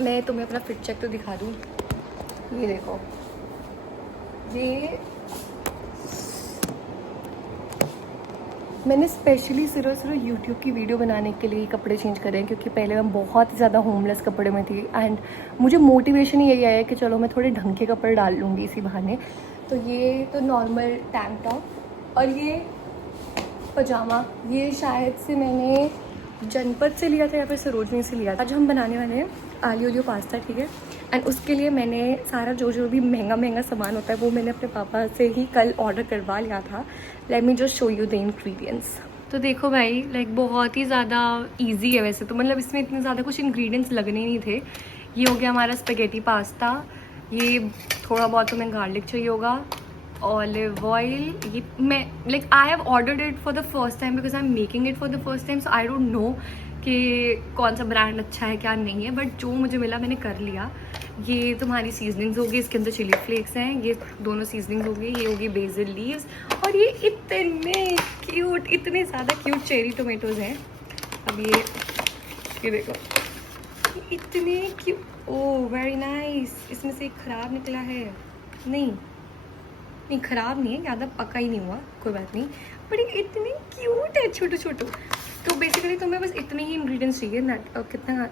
मैं तुम्हें अपना फिट चेक तो दिखा दूँ। ये देखो, ये मैंने स्पेशली सिर्फ यूट्यूब की वीडियो बनाने के लिए कपड़े चेंज करे हैं, क्योंकि पहले मैं बहुत ज़्यादा होमलेस कपड़े में थी एंड मुझे मोटिवेशन ही यही आया कि चलो मैं थोड़े ढंग के कपड़े डाल लूँगी इसी बहाने। तो ये तो नॉर्मल टैंक टॉप और ये पजामा, ये शायद से मैंने जनपद से लिया था या फिर सरोजनी से लिया था। आज हम बनाने वाले हैं आलू ओलियो पास्ता, ठीक है। एंड उसके लिए मैंने सारा जो भी महंगा सामान होता है वो मैंने अपने पापा से ही कल ऑर्डर करवा लिया था। Late me just show you the ingredients. तो देखो भाई, लाइक बहुत ही ज़्यादा इजी है वैसे तो, मतलब इसमें इतने ज़्यादा कुछ इंग्रेडिएंट्स लगने नहीं थे। ये हो गया हमारा स्पेगेटी पास्ता, ये थोड़ा बहुत तुम्हें गार्लिक चाहिए होगा, ऑलिव ऑयल, ये मैं like I have ordered it for the first time because I am making it for the first time, so I don't know कि कौन सा ब्रांड अच्छा है क्या नहीं है, बट जो मुझे मिला मैंने कर लिया। ये तुम्हारी सीजनिंग्स होगी, इसके अंदर चिली फ्लेक्स हैं, ये दोनों सीजनिंग्स होगी, ये होगी बेसिल लीव्स, और ये इतने क्यूट, इतने ज़्यादा क्यूट चेरी टोमेटोज़ हैं। अब ये देखो, ये इतने क्यूट, ओह वेरी नाइस। इसमें से एक ख़राब निकला है, नहीं ख़राब नहीं है, ज़्यादा पका ही नहीं हुआ, कोई बात नहीं, बट ये इतने क्यूट है छोटे छोटे। तो बेसिकली तुम्हें बस इतने ही इंग्रेडिएंट्स चाहिए।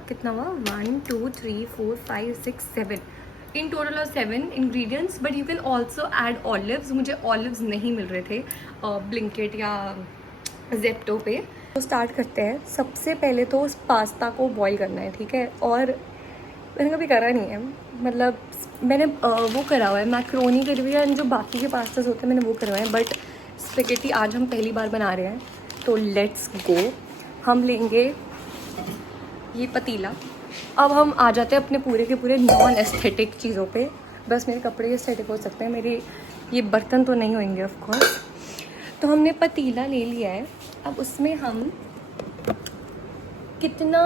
कितना हुआ, 1 2 3 4 5 6 7 in total of 7 ingredients, but you can also add olives. मुझे ऑलिव्स नहीं मिल रहे थे ब्लिंकिट या जेप्टो पे। तो स्टार्ट करते हैं। सबसे पहले तो उस पास्ता को बॉईल करना है, ठीक है। और मैंने कभी करा नहीं है, मतलब मैंने वो करा हुआ है, मैक्रोनी करी हुई है, जो बाकी के पास्तास होते हैं मैंने वो करवाए हैं, बट स्पेगेटी आज हम पहली बार बना रहे हैं। तो लेट्स गो। हम लेंगे ये पतीला। अब हम आ जाते हैं अपने पूरे के पूरे नॉन एस्थेटिक चीज़ों पे। बस मेरे कपड़े एस्थेटिक हो सकते हैं, मेरे ये बर्तन तो नहीं होंगे ऑफ कोर्स। तो हमने पतीला ले लिया है। अब उसमें हम कितना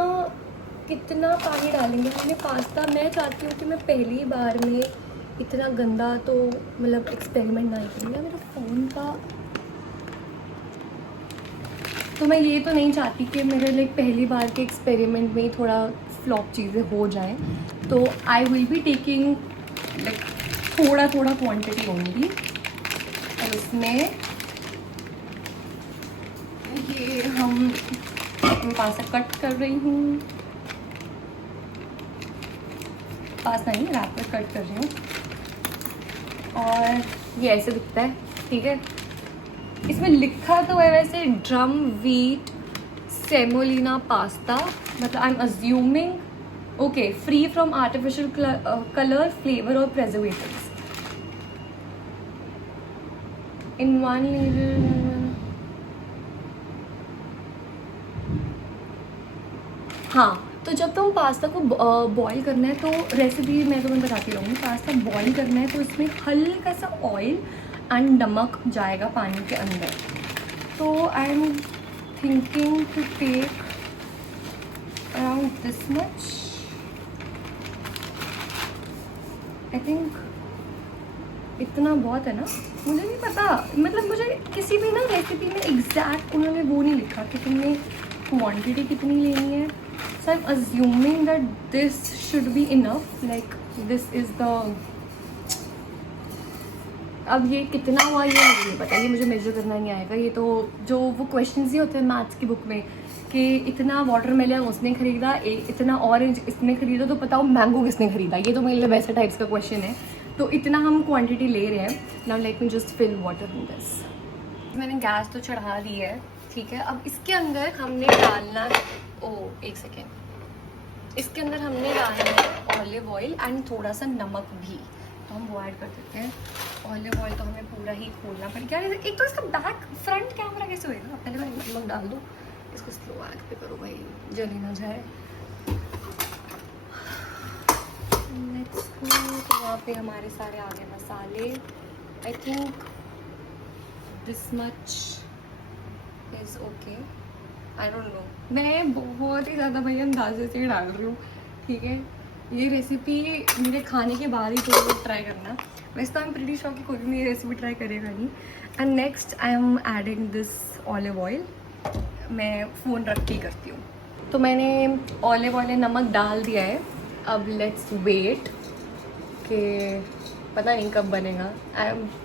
पानी डालेंगे। हमने पास्ता, मैं चाहती हूँ कि मैं पहली बार में इतना गंदा तो मतलब एक्सपेरिमेंट नहीं करूँगा। मेरा फ़ोन का तो मैं ये तो नहीं चाहती कि मेरे लाइक पहली बार के एक्सपेरिमेंट में ही थोड़ा फ्लॉप चीज़ें हो जाएं। तो आई विल बी टेकिंग लाइक थोड़ा क्वांटिटी होंगी। और उसमें ये हम पास्ता कट कर रही हूँ, पास्ता नहीं रैपर कट कर रही हूँ, और ये ऐसे दिखता है, ठीक है। इसमें लिखा तो है वैसे ड्रम व्हीट सेमोलिना पास्ता, मतलब आई am assuming okay, free from artificial colour, flavour और प्रेजर्वेटिव्स। इन 1 लीटर। हाँ, तो जब तुम पास्ता को बॉईल करना है, तो रेसिपी मैं तुम्हें बताती रहूँगी। पास्ता बॉईल करना है तो इसमें हल्का सा ऑयल एंड नमक जाएगा पानी के अंदर। तो I am thinking to take around this much, I think इतना बहुत है ना, मुझे नहीं पता, मतलब मुझे किसी भी ना रेसिपी में एग्जैक्ट उन्होंने वो नहीं लिखा कि तुमने क्वांटिटी कितनी लेनी है। So I am assuming that this should be enough, like this is the. अब ये कितना हुआ ये मुझे नहीं पता, ये मुझे मेजर करना नहीं आएगा। ये तो जो वो क्वेश्चंस ही होते हैं मैथ्स की बुक में कि इतना वाटरमेलन उसने खरीदा, इतना ऑरेंज इसने खरीदा, तो बताओ मैंगो किसने खरीदा। ये तो मेरे लिए वैसे टाइप्स का क्वेश्चन है। तो इतना हम क्वांटिटी ले रहे हैं। Now let me just fill water in this. मैंने गैस तो चढ़ा दी है, ठीक है। अब इसके अंदर हमने डालना, ओह एक सेकेंड, इसके अंदर हमने डालना है ऑलिव ऑयल एंड थोड़ा सा नमक भी, तो हम वो ऐड कर देते हैं। ऑलिव ऑयल तो हमें पूरा ही खोलना पड़ेगा। एक तो इसका बैक फ्रंट कैमरा कैसे होएगा, पहले मैं नमक डाल दूँ, इसको स्लो ऐड पे करो भाई, जली ना जाए। तो वहाँ पे हमारे सारे आ गए मसाले। I think this much is okay, I don't know, मैं बहुत ही ज़्यादा भाई अंदाजे से डाल रही हूँ, ठीक है। ये रेसिपी मेरे खाने के बाद ही तो ट्राई करना। वैसे तो आई एम प्रीटी श्योर कि कोई भी मेरी रेसिपी ट्राई करेगा नहीं। And next I am adding this olive oil. मैं फ़ोन रख के करती हूँ। तो मैंने ऑलिव ऑयल नमक डाल दिया है। अब लेट्स वेट कि पता नहीं कब बनेगा.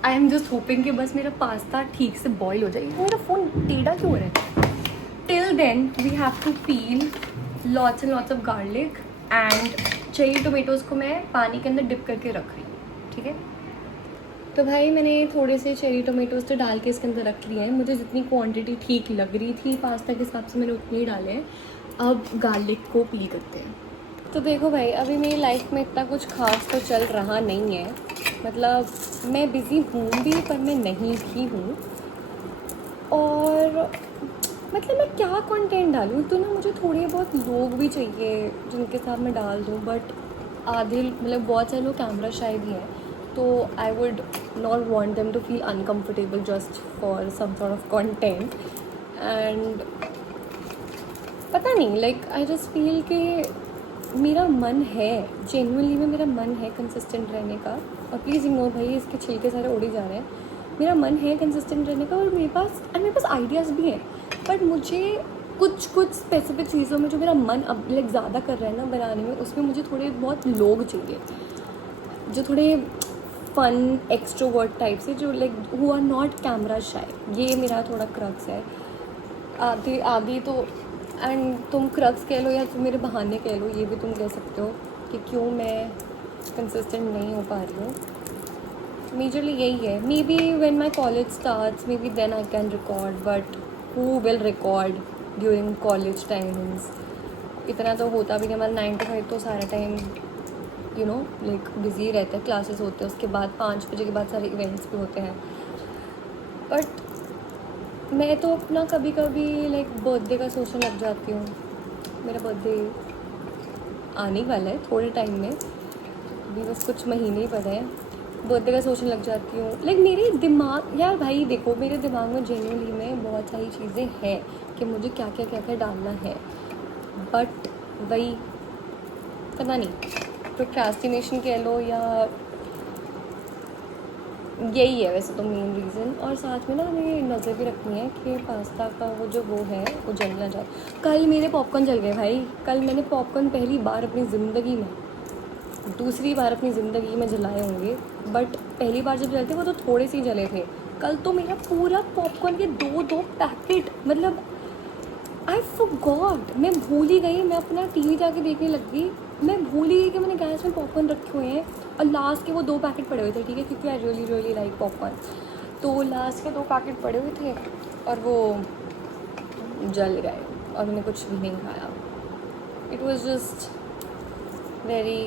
आई एम जस्ट होपिंग कि बस मेरा पास्ता ठीक से बॉईल हो जाए. मेरा फ़ोन टेढ़ा क्यों हो रहा है? Till then we have to peel lots and lots of garlic and cherry tomatoes को मैं पानी के अंदर डिप करके रख रही हूँ. ठीक है, तो भाई मैंने थोड़े से चेरी टोमेटोज़ तो डाल के इसके अंदर रख लिए हैं. मुझे जितनी क्वांटिटी ठीक लग रही थी पास्ता के हिसाब से मैंने उतने ही डाले हैं. अब गार्लिक को पील करते हैं. तो देखो भाई, अभी मेरी लाइफ में इतना कुछ खास तो चल रहा नहीं है. मतलब मैं बिज़ी हूँ भी पर मैं नहीं भी हूँ. और मतलब मैं क्या कंटेंट डालूँ, तो ना मुझे थोड़े बहुत लोग भी चाहिए जिनके साथ मैं डाल दूँ. बट आधे मतलब बहुत सारे लोग कैमरा शाय भी हैं, तो I would not want them to feel uncomfortable just for some sort of content. And पता नहीं, लाइक आई जस्ट फील कि मेरा मन है, जेन्युइनली में मेरा मन है कंसिस्टेंट रहने का. और प्लीज़ इग्नोर भाई, इसके छिलके सारे उड़ ही जा रहे हैं. मेरा मन है कंसिस्टेंट रहने का और मेरे पास आइडियाज़ भी हैं. बट मुझे कुछ स्पेसिफिक चीज़ों में जो मेरा मन अब लाइक ज़्यादा कर रहा है ना बनाने में, उसमें मुझे थोड़े बहुत लोग चाहिए जो थोड़े फन एक्सट्रोवर्ट टाइप से, जो like who are not camera shy. ये मेरा थोड़ा क्रक्स है. आधी तो एंड तुम क्रक्स कह लो या तुम मेरे बहाने कह लो, ये भी तुम कह सकते हो कि क्यों मैं कंसिस्टेंट नहीं हो पा रही हूँ. मेजरली यही है. Maybe when my college starts, maybe then I can record. But who will record during college timings? इतना तो होता भी नहीं. हमारा 9 to 5 तो सारा time you know like busy रहता है. क्लासेस होते हैं, उसके बाद 5 बजे के बाद सारे इवेंट्स भी होते हैं. बट मैं तो अपना कभी कभी लाइक बर्थडे का सोचने लग जाती हूँ. मेरा बर्थडे आने वाला है थोड़े टाइम में, अभी बस कुछ महीने ही पड़े हैं. बर्थडे का सोचने लग जाती हूँ. लाइक मेरे दिमाग, यार भाई देखो, मेरे दिमाग में जेन्युइनली में बहुत सारी चीज़ें हैं कि मुझे क्या क्या डालना है. बट वही पता नहीं, प्रोक्रास्टिनेशन कह लो या यही है वैसे तो मेन रीज़न. और साथ में ना हमें नज़र भी रखनी है कि पास्ता का वो है वो जल ना जाए. कल मेरे पॉपकॉर्न जल गए भाई. कल मैंने पॉपकॉर्न पहली बार अपनी ज़िंदगी में, दूसरी बार अपनी ज़िंदगी में जलाए होंगे, बट पहली बार जब जलते वो तो थोड़े से ही जले थे. कल तो मेरा पूरा पॉपकॉर्न के दो पैकेट, मतलब आई फॉरगॉट, मैं भूल ही गई. मैं अपना टीवी जाके देखने लग गई. मैं भूल ही गई कि मैंने गैस में पॉपकॉर्न रखे हुए हैं. और लास्ट के वो 2 पैकेट पड़े हुए थे. ठीक है, क्योंकि आई रियली लाइक पॉपकॉर्न. तो लास्ट के 2 पैकेट पड़े हुए थे और वो जल गए और मैंने कुछ भी नहीं खाया. It was just very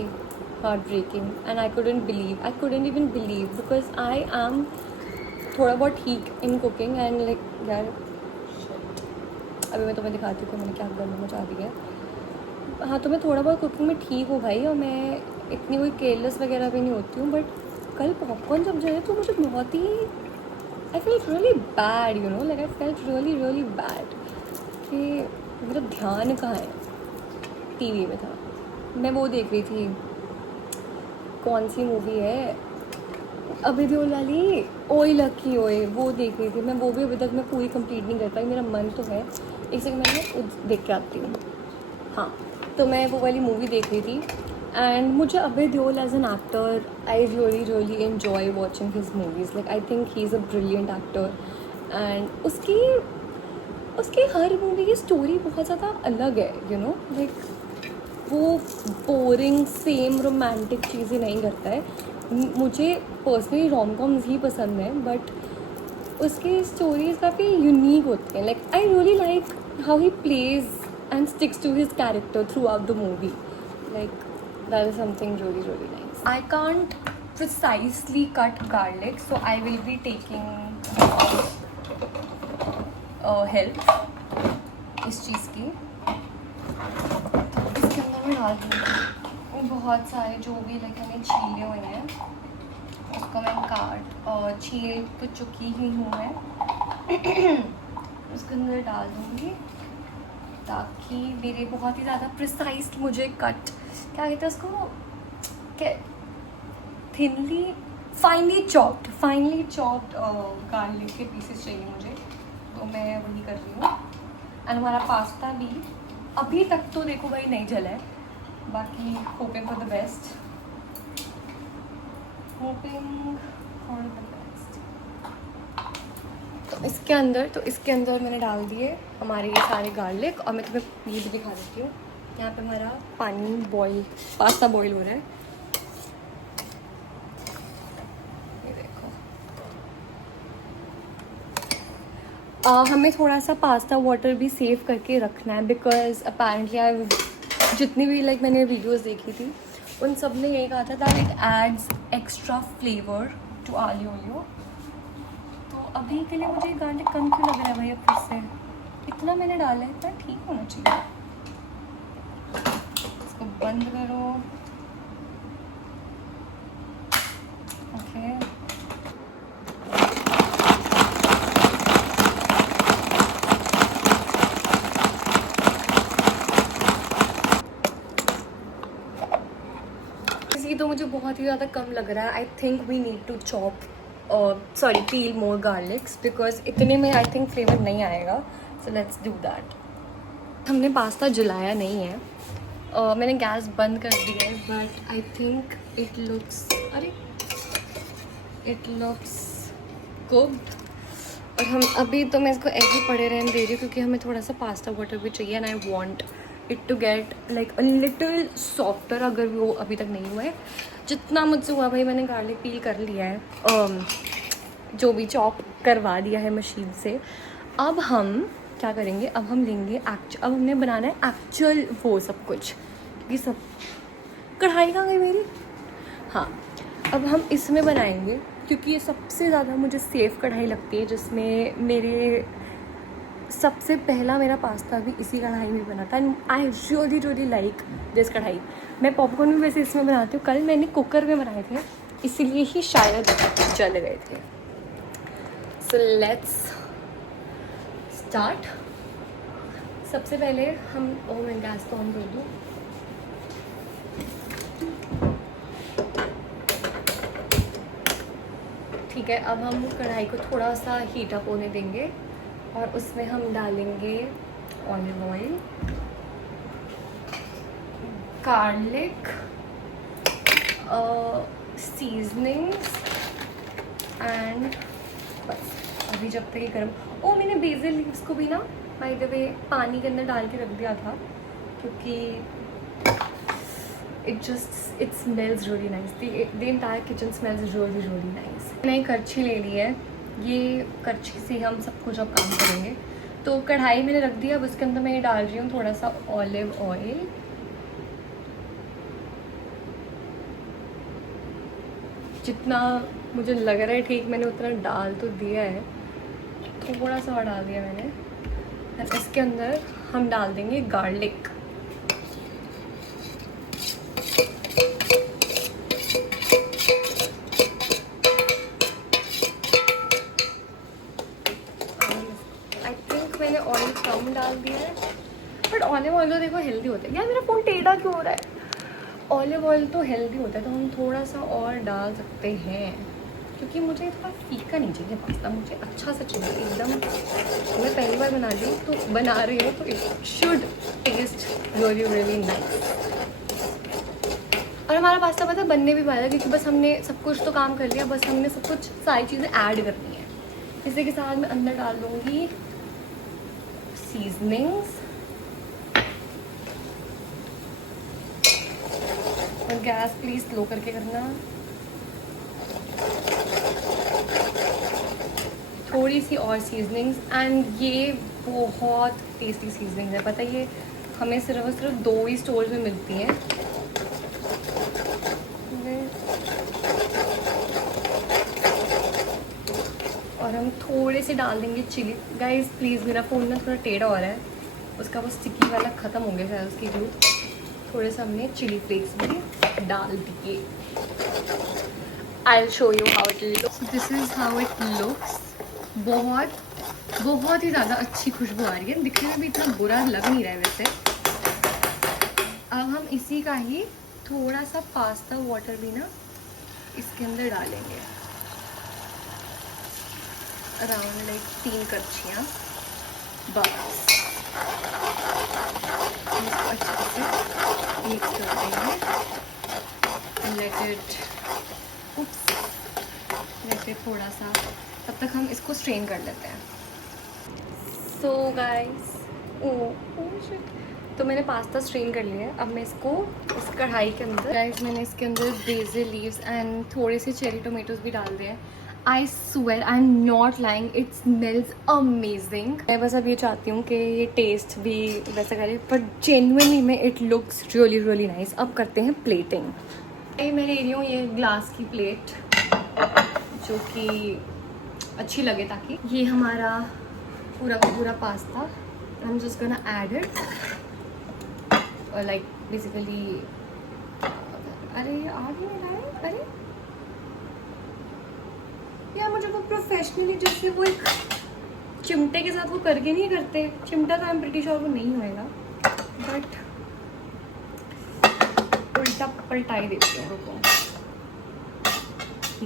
heart breaking and आई couldn't even believe because I am थोड़ा बहुत ठीक इन कुकिंग एंड लाइक यार अभी मैं तुम्हें दिखाती हूँ कि मैंने क्या करना मचा दिया है. हाँ, तो मैं थोड़ा बहुत कुकिंग में ठीक हूँ भाई, और मैं इतनी कोई केयरलेस वगैरह भी नहीं होती हूँ. बट कल पॉपकॉर्न जब जले तो मुझे बहुत ही I felt really bad, you know, like I felt really bad कि मेरा ध्यान कहाँ है. टीवी में था, मैं वो देख रही थी, कौन सी मूवी है अभी देओल वाली, ओए लकी ओए, वो देख रही थी मैं. वो भी अभी तक मैं पूरी कंप्लीट नहीं कर पाई. मेरा मन तो है, एक सेकंड मैं देख के आती हूँ. हाँ, तो मैं वो वाली मूवी देख रही थी एंड मुझे Abhay Deol as an actor I really enjoy watching his movies. Like I think he is a brilliant actor and उसकी हर मूवी की स्टोरी बहुत ज़्यादा अलग है, यू नो. लाइक वो बोरिंग सेम रोमांटिक चीज़ें नहीं करता है. मुझे पर्सनली रोम कॉम्स ही पसंद है, बट उसकी स्टोरीज काफ़ी यूनिक होती हैं. Like I really like how he plays and sticks to his character throughout the movie. Like that is something really nice. I can't precisely cut garlic, so I will be taking help इस चीज़ की. इसके अंदर मैं डाल दूँगी बहुत सारे जो भी लाइक मैंने छीले हुए हैं, उसको मैं छील तो चुकी ही हूँ मैं. उसके अंदर डाल दूँगी ताकि मेरे बहुत ही ज़्यादा प्रिसाइज मुझे कट क्या कहते हैं उसको, क्या थिनली फाइनली चॉप्ड गार्लिक के पीसेस चाहिए मुझे. तो मैं वही कर रही हूँ. एंड हमारा पास्ता भी अभी तक तो देखो भाई नहीं जला है, बाकी hoping for the best, hoping for the best. तो इसके अंदर मैंने डाल दिए हमारे ये सारे गार्लिक, और मैं तुम्हें ये भी दिखा देती हूँ। यहाँ पे हमारा पास्ता बॉईल हो रहा है, ये देखो। हमें थोड़ा सा पास्ता वाटर भी सेव करके रखना है, बिकॉज अपेरेंटली जितनी भी मैंने वीडियोस देखी थी उन सब ने यही कहा था that it adds extra flavour to aglio olio. तो अभी के लिए मुझे गार्लिक कम क्यों लग रहा है भैया? फिर से इतना मैंने डाला है, इतना ठीक होना चाहिए। इसको बंद करो। ओके, तो मुझे बहुत ही ज़्यादा कम लग रहा है। I think we need to peel more garlics, because इतने में आई थिंक फ्लेवर नहीं आएगा। So let's do that. हमने पास्ता जलाया नहीं है, मैंने गैस बंद कर दिया है, but I think it looks cooked. और हम अभी तो मैं इसको ऐसे ही पड़े रहने दे रही हूँ, क्योंकि हमें थोड़ा सा पास्ता वाटर भी चाहिए, and I want it to get a little softer, अगर वो अभी तक नहीं हुआ है। जितना मुझसे हुआ भाई, मैंने गार्लिक पील कर लिया है, जो भी चॉप करवा दिया है मशीन से। अब हम क्या करेंगे? अब हमने बनाना है एक्चुअल वो सब कुछ, क्योंकि सब कढ़ाई कहाँ गई मेरी? हाँ, अब हम इसमें बनाएंगे, क्योंकि ये सबसे ज़्यादा मुझे सेफ़ कढ़ाई लगती है, जिसमें सबसे पहला मेरा पास्ता भी इसी कढ़ाई में बना था, and I really like this कढ़ाई। मैं पॉपकॉर्न भी वैसे इसमें बनाती हूँ। कल मैंने कुकर में बनाए थे, इसीलिए ही शायद जल गए थे। So let's start. सबसे पहले मैं गैस को ऑन कर दूँ। ठीक है, अब हम कढ़ाई को थोड़ा सा हीट अप होने देंगे, और उसमें हम डालेंगे olive oil, garlic, seasonings, and बस। अभी जब तक ये गर्म मैंने बेसिल लीव्स को भी ना बाय द वे पानी के अंदर डाल के रख दिया था, क्योंकि it smells really nice. The entire kitchen smells really nice. मैंने करछी ले ली है, ये करछी से हम सब कुछ अब काम करेंगे। तो कढ़ाई मैंने रख दिया, अब उसके अंदर मैं ये डाल रही हूँ थोड़ा सा ऑलिव ऑयल, जितना मुझे लग रहा है ठीक मैंने उतना डाल तो दिया है, थोड़ा सा और डाल दिया मैंने। और इसके अंदर हम डाल देंगे गार्लिक। मैंने ऑयल कम डाल दिया है, बट ऑलिव ऑयल तो देखो हेल्दी होता है। यार मेरा फ़ोन टेढ़ा क्यों हो रहा है? ऑलिव ऑयल तो हेल्दी होता है, तो हम थोड़ा सा और डाल सकते हैं, क्योंकि मुझे थोड़ा फीका नहीं चाहिए पास्ता, मुझे अच्छा सा चाहिए एकदम। मैं पहली बार बना रही हूँ, तो it should test really nice. और हमारा पास्ता पता बनने भी वाला है, क्योंकि बस हमने सब कुछ तो काम कर लिया, बस हमने सब कुछ सारी चीज़ें ऐड करनी है। इसी के साथ मैं अंदर डाल दूँगी सीजनिंग्स, और गैस प्लीज स्लो करके करना। थोड़ी सी और सीजनिंग्स, एंड ये बहुत टेस्टी सीजनिंग्स है। पता है ये हमें सिर्फ 2 ही स्टोर्स में मिलती हैं। और हम थोड़े से डाल देंगे चिली। गाइस प्लीज़, मेरा फ़ोन ना थोड़ा टेढ़ा हो रहा है, उसका वो स्टिकी वाला ख़त्म हो गया शायद उसकी ग्लू। थोड़े से हमने चिली फ्लेक्स भी डाल दिए। I will show you how it looks. This is how it looks. बहुत ही ज़्यादा अच्छी खुशबू आ रही है, दिखने में भी इतना बुरा लग नहीं रहा है वैसे। अब हम इसी का ही थोड़ा सा पास्ता वाटर भी ना इसके अंदर डालेंगे, अराउंड 3 करछियाँ बस। इसको अच्छे से मिक्स कर देंगे। लेट इट थोड़ा सा, तब तक हम इसको स्ट्रेन कर लेते हैं। सो गाइस, तो मैंने पास्ता स्ट्रेन कर लिया है। अब मैं इसको इस कढ़ाई के अंदर, गाइस मैंने इसके अंदर बेसिल लीव्स एंड थोड़े से चेरी टोमेटोज भी डाल दिए हैं। I swear, I am not lying, it smells amazing. मैं बस अब ये चाहती हूँ कि ये टेस्ट भी वैसा करे, पर जेन्युइनली में it looks really really nice. अब करते हैं प्लेटिंग। मैं ले रही हूँ ये ग्लास की प्लेट, जो कि अच्छी लगे, ताकि ये हमारा पूरा का पूरा pasta, I am just gonna add it और लाइक बेसिकली, अरे ये आग नहीं रहा है, अरे यार मुझे वो प्रोफेशनली जैसे वो एक चिमटे के साथ वो करके नहीं करते, चिमटा तो आई एम प्रीटी श्योर वो नहीं होएगा, बट उल्टा पलटा ही देती हूँ। रुको,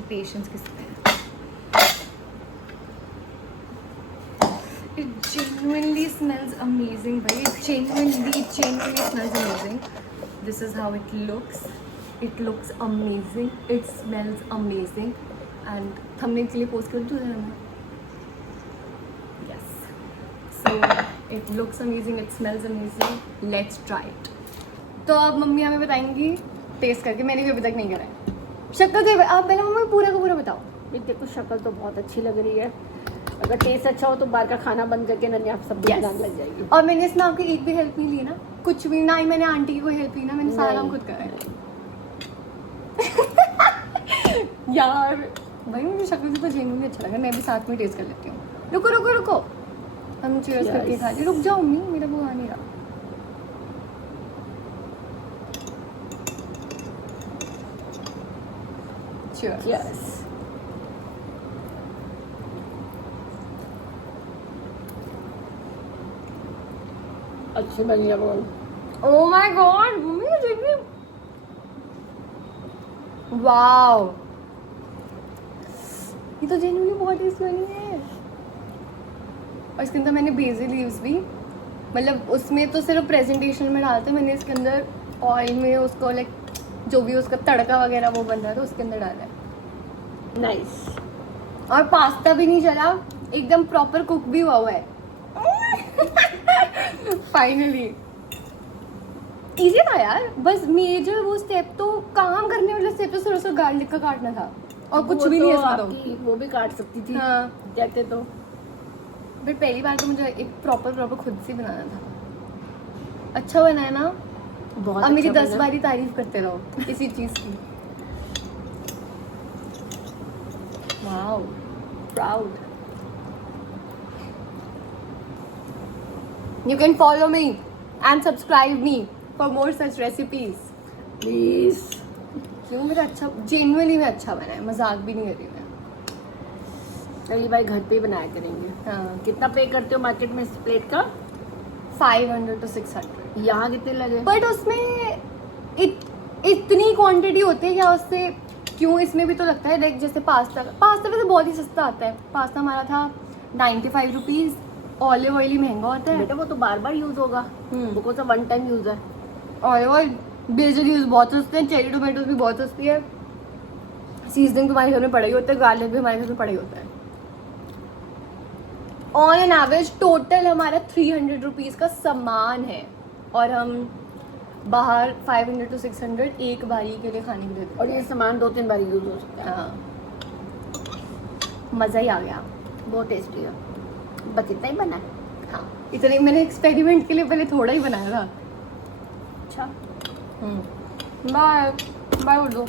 पेशेंस किसमें है। It genuinely smells amazing, भाई. It genuinely smells amazing. This is how it looks. It looks amazing. It smells amazing. And thumbnail के लिए post कर दूँ मैं? Yes. So it looks amazing. It smells amazing. Let's try it. तो अब mummy हमें बताएंगी टेस्ट करके, मैंने भी अभी तक नहीं करा है। शक्ल तो आप पहले मम्मी पूरा का पूरा बताओ। देखो शक्ल तो बहुत अच्छी लग रही है, अगर टेस्ट अच्छा हो तो बाहर का खाना बंद करके नन्या सब्जी बनाने लग जाएगी। और मैंने इसमें आपकी एक भी हेल्प नहीं ली ना, कुछ भी ना ही, मैंने आंटी की कोई हेल्प ली ना, मैंने सारा काम खुद करा है। यार भाई मुझे शक्ल से तो जेन्युइनली अच्छा लगा, मैं भी साथ में टेस्ट कर लेती हूँ। रुको रुको रुको, हम चीयर्स करके खा रहे। रुक जाओ मम्मी, मेरा वो आ नहीं रहा। चीयर्स। अच्छी बनी है वो। ओह माय गॉड मम्मी, देखिए, वाओ, ये तो जेन्युइनली बहुत टेस्टी बनी है। और इसके अंदर मैंने बेसिल लीव्स भी, मतलब उसमें तो सिर्फ प्रेजेंटेशन में डालते, मैंने इसके अंदर ऑयल में उसको लाइक जो भी उसका तड़का वगैरह वो बन रहा था उसके अंदर डाला है। नाइस। और पास्ता भी नहीं चला, एकदम प्रॉपर कुक भी हुआ है। फाइनली इजी था यार, बस मेजर वो स्टेप तो काम करने वाला स्टेप तो सिर्फ गार्लिक का काटना था और कुछ भी नहीं है इसमें। वो भी काट सकती थी। हाँ कहते तो, बट पहली बार तो मुझे एक प्रॉपर खुद से बनाना था। अच्छा बना है ना? बहुत। अब मेरी 10 बारी तारीफ करते रहो इसी चीज की। Wow, proud. You can follow me and subscribe me for more such recipes. Please. क्यों, मेरा अच्छा जेन्युइनली में अच्छा बना है, मजाक भी नहीं कर रही मैं। अगली बार घर पे ही बनाया करेंगे। हाँ, कितना पे करते हो मार्केट में इस प्लेट का? 500 to 600। यहाँ कितने लगे? बट उसमें इतनी क्वांटिटी होती है क्या उससे, क्यों इसमें भी तो लगता है लाइक जैसे पास्ता वैसे बहुत ही सस्ता आता है। पास्ता हमारा था 95 रुपीज़। ऑलिव ऑयल ही महंगा होता है बेटा, वो तो बार बार यूज होगा, वो कौन सा वन टाइम यूज है। ऑलिव ऑयल, बेसिल यूज बहुत सस्ते हैं, चेरी टोमेटोज भी बहुत सस्ती है, सीजनिंग तो हमारे घर में पड़ा ही होता है, गार्लिक भी हमारे घर में पड़ा ही होता है। ऑन एन एवरेज टोटल हमारा 300 रुपीज़ का सामान है और हम बाहर 500 to 600 एक बारी के लिए खाने के लिए देते हैं। और ये सामान 2-3 बार यूज हो सकता है। हाँ, मज़ा ही आ गया। बहुत टेस्टी है। बस इतना ही बना है। हाँ, इतने मैंने एक्सपेरिमेंट के लिए पहले थोड़ा ही बनाया था। अच्छा, बाय बाय बोल दो।